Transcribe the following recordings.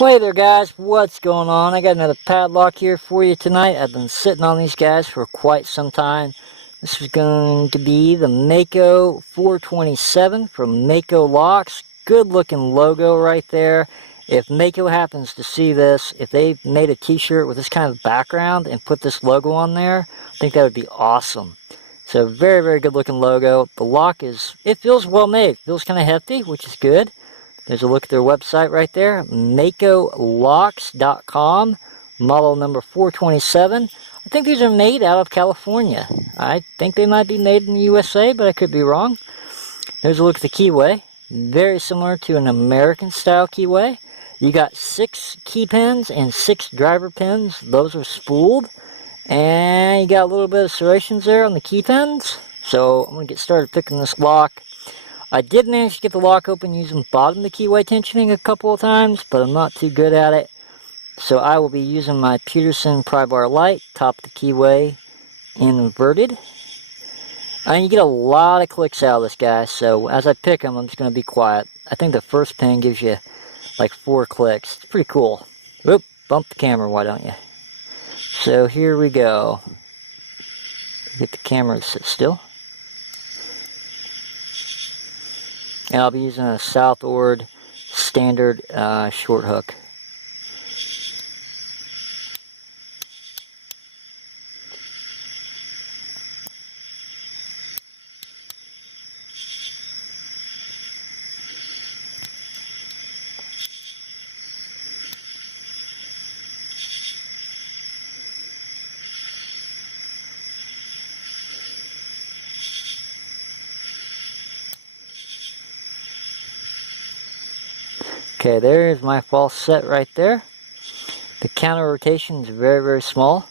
Well, hey there guys, what's going on? I got another padlock here for you tonight. I've been sitting on these guys for quite some time. This is going to be the Mako 427 from Mako Locks. Good looking logo right there. If Mako happens to see this, if they made a t-shirt with this kind of background and put this logo on there, I think that would be awesome. So very, very good looking logo. The lock it feels well made. It feels kind of hefty, which is good. There's a look at their website right there, MakoLocks.com, model number 427. I think these are made out of California. I think they might be made in the USA, but I could be wrong. There's a look at the keyway. Very similar to an American style keyway. You got 6 key pins and 6 driver pins. Those are spooled. And you got a little bit of serrations there on the key pins. So I'm going to get started picking this lock. I did manage to get the lock open using bottom of the keyway tensioning a couple of times, but I'm not too good at it. So I will be using my Peterson Pry Bar Lite, top of the keyway inverted. And you get a lot of clicks out of this guy, so as I pick them, I'm just going to be quiet. I think the first pin gives you like 4 clicks. It's pretty cool. Whoop, bump the camera, why don't you? So here we go. Get the camera to sit still. And I'll be using a Southord standard short hook. Okay, there's my false set right there. The counter rotation is very, very small.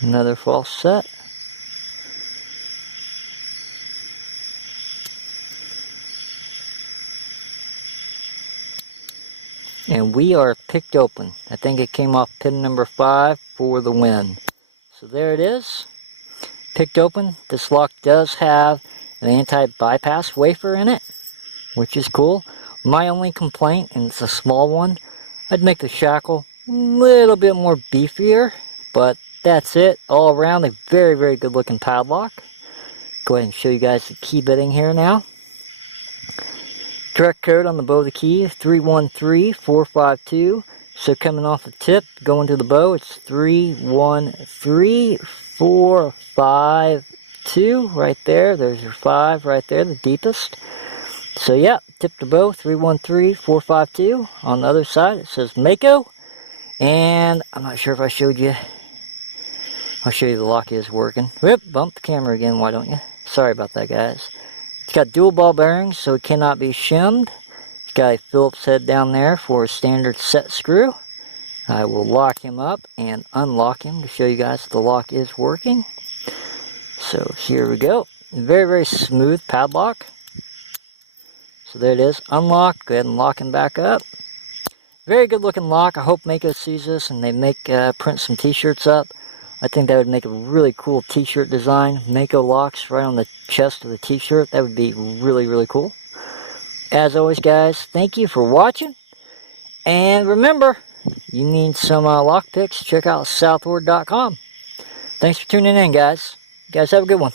Another false set. And we are picked open. I think it came off pin number 5 for the win. So there it is. Picked open. This lock does have an anti-bypass wafer in it, which is cool. My only complaint, and it's a small one, I'd make the shackle a little bit more beefier, but that's it. All around a very, very good looking padlock. Go ahead and show you guys the key bitting here now. Direct code on the bow of the key is 313452. So coming off the tip, going to the bow, it's 313452 right there. There's your 5 right there, the deepest. So yeah, tip the bow, 313452. On the other side, it says Mako. And I'm not sure if I showed you. I'll show you the lock is working. Whoop, bump the camera again, why don't you? Sorry about that, guys. It's got dual ball bearings, so it cannot be shimmed. It's got a Phillips head down there for a standard set screw. I will lock him up and unlock him to show you guys the lock is working. So here we go. Very, very smooth padlock. So there it is. Unlock. Go ahead and lock him back up. Very good looking lock. I hope Mako sees this and they print some t-shirts up. I think that would make a really cool t-shirt design. Mako locks right on the chest of the t-shirt. That would be really, really cool. As always, guys, thank you for watching. And remember, you need some lockpicks, check out Southord.com. Thanks for tuning in, guys. You guys have a good one.